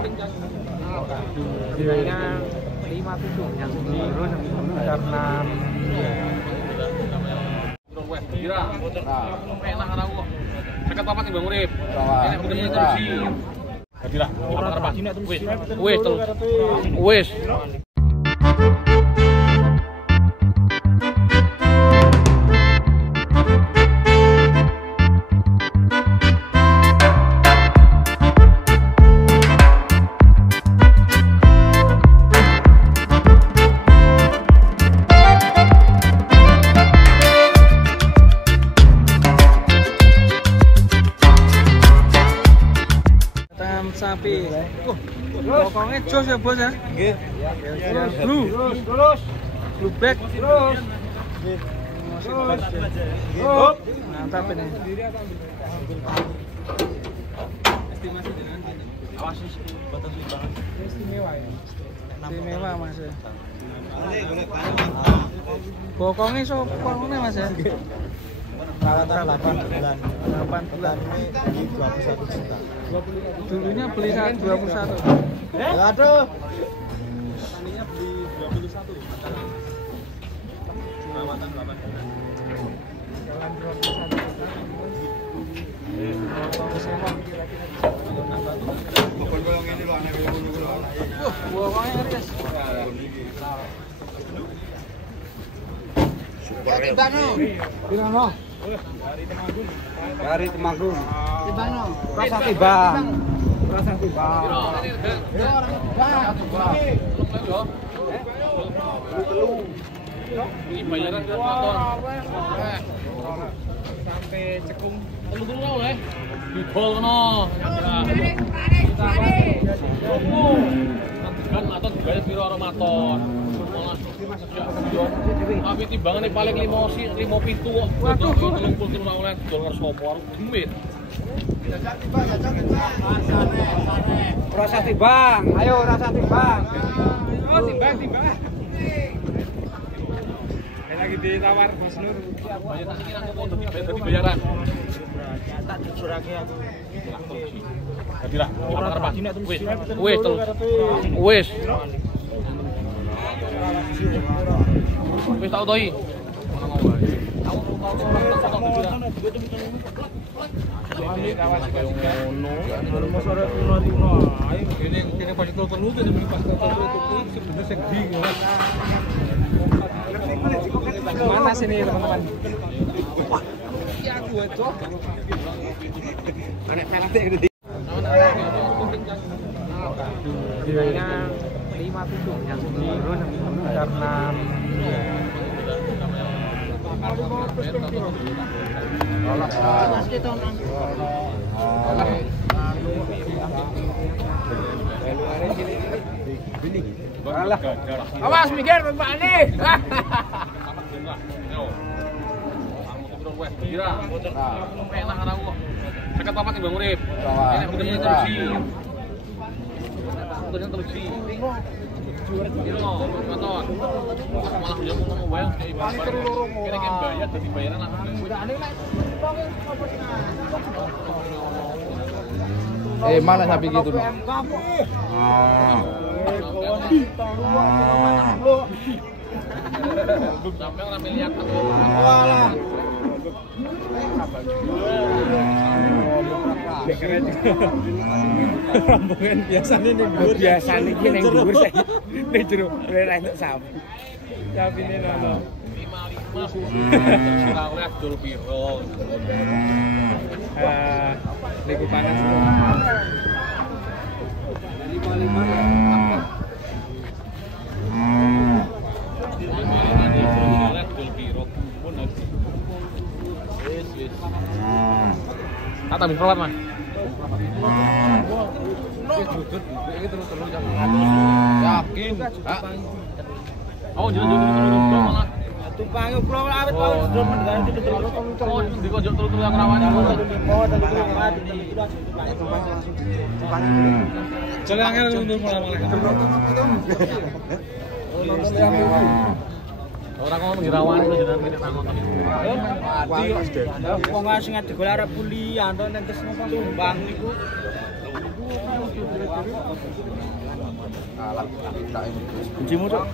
Harganya 57 yang ini karena kira enak kan aku dekat papat Bang Urip ini begini terusi jadilah apa wis sapi. Pokoknya jos ya bos ya. Nggih. Blue black. Terus. Mantap ini. Estimasi dengan awas batas banget. Istimewa ya. Istimewa Mas. Pokoknya so pokoknya Mas ya. Perawatan 8 bulan. 8 bulan. 21 juta. Dulunya beli 21. Aduh. Tadinya beli 21. Perawatan 8 bulan. Jalan 21. Pokoknya ini lho anak dulu. Pokoknya Rias. Pirano? Dari Temanggung. Tibano. Prasasti Bang. Prasasti Bang. ini bayaran ke motor Sampai cekung. telu oleh dibol no kan motor dibayar piro karo motor tapi timbangannya paling 5 pintu kok. Waduh, 30 oleh dolar sopor duit. Prasasti Bang. Ayo Prasasti Bang. Oh, timbang. Lagi ditawar Mas Nur. Banyak tak kira aku untuk bayaran. Tak dicurake aku. Jadilah apa wis wis tau tohi Mana sini teman-teman? Harganya 57 yang ini karena Awas mikir Pak Ali. kira enak kan aku dekat papat Bang Urip ini begini terusi terusi ini loh motor malah dia ngomong wae kira-kira bayar jadi bayaran langsung Mana sapi gitu dong? sampai orang lihat rombongan biasanya nih dhuwur. Biasanya iki ning dhuwur saiki. Ning jero ora entuk sapi. Sapine nono. 55 kita oleh dol piro. Niku panas. 55. Tak perawat Mas. Yakin? Oh, jangan malah. Tumpange pulau awet wae sudah mendengar itu terus. Oh, di kojok terus yang rawan. Jangan mundur malah. Orang ngomong dirawan itu jenengan kene nang ngoten. Wong sing digolek arep buli antuk nek tumbang niku. Kalah tak ini. Kuncimu, Cok.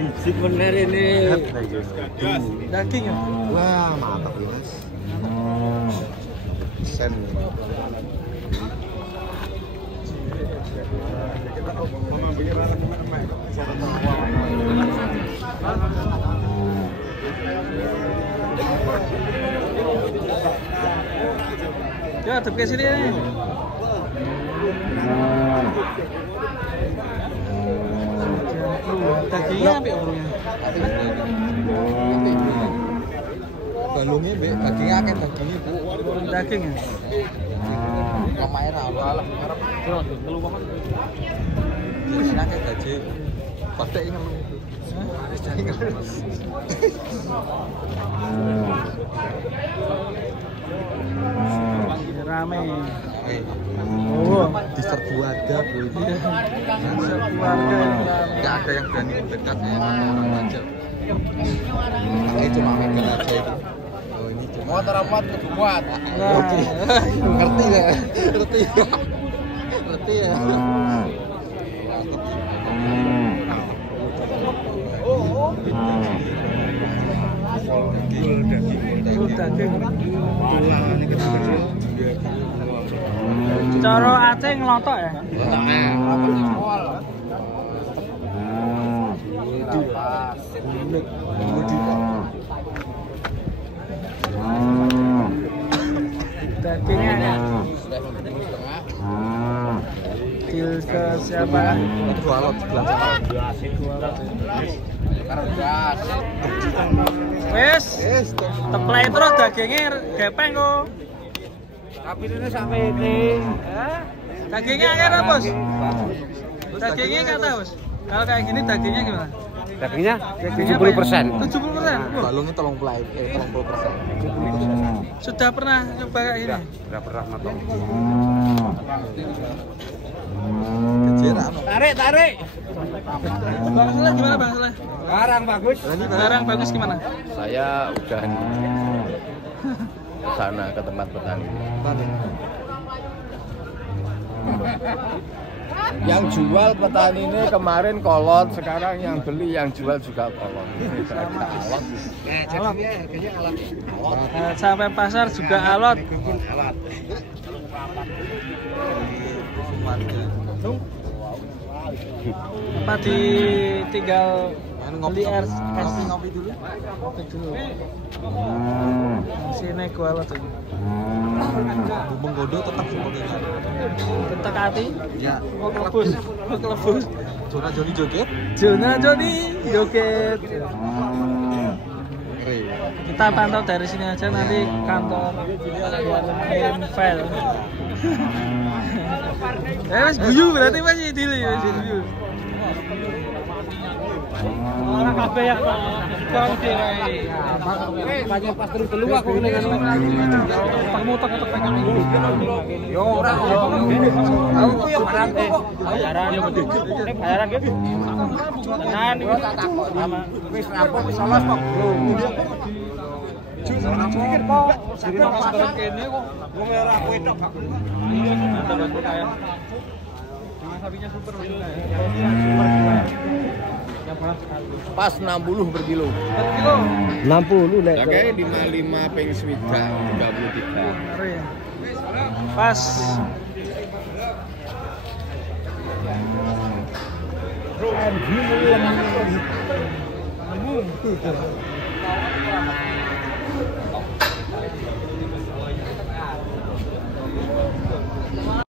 Bisik bener ini. Daging ya? Wah, mantap ya, Mas. Sen. Ya, adep ke sini nih. Dagingnya apa orangnya? Balungnya mbek dagingnya akeh dagingnya, Bu. Daging ya? Omahe ra ono alah arep telu paman. Wis akeh gaji. Padek ngelu. Wis ngelu. Rame. Oh, di serbu ada, Bu ini. Serbu warga. Enggak ada yang berani mendekat ya, orang aja. Ini cuma megang aja itu. Oh, ini cuma motor amat kuat. Ngerti ya? Ngerti. Ngerti ya? Daging. Cara Aceh ngelotok ya? Dagingnya ya? Deal ke siapa? Dua lot sebelah sana. Wes, teplai terus dagingnya gepeng kok. Tapi ini sampai ini. Dagingnya akhirnya bos. Dagingnya kata bos. Kalau kayak gini dagingnya gimana? Dagingnya 70%. 70%. Balungnya 30%. Sudah pernah coba kayak gini? Sudah pernah matang. Kejeran. Tarik. Bang Saleh gimana Bang Saleh? Barang bagus. Barang bagus gimana? Saya udah ke sana ke tempat petani. Yang jual petani ini kemarin kolot, sekarang yang beli yang jual juga kolot. Sampai pasar juga alot. Apa ditinggal beli air Ngopi dulu. Sini gua alot ini. Bumbu godo tetap seperti ini. Ketek hati. Ya. Kelebus. Zona Joni joget. Jona Joni joget. Kita pantau dari sini aja, nanti kantor kirim file. Mas guyu berarti masih idili masih guyu. Orang kabeh ya kong dirai. Banyak pas terus telu aku ngene kan. Tak pengen. Yo ora yo. Aku ku yo barang bayaran yo gede. Bayaran gitu. Tenan iki tak takok sama. Wis rampung wis lolos kok. Mikir kok sakit pasar kene kok. Wong ora kowe tok gak. Sapinya super Pas 60 per kilo. Per kilo 60 nek. Kayak 55 ping swidak 33. pas.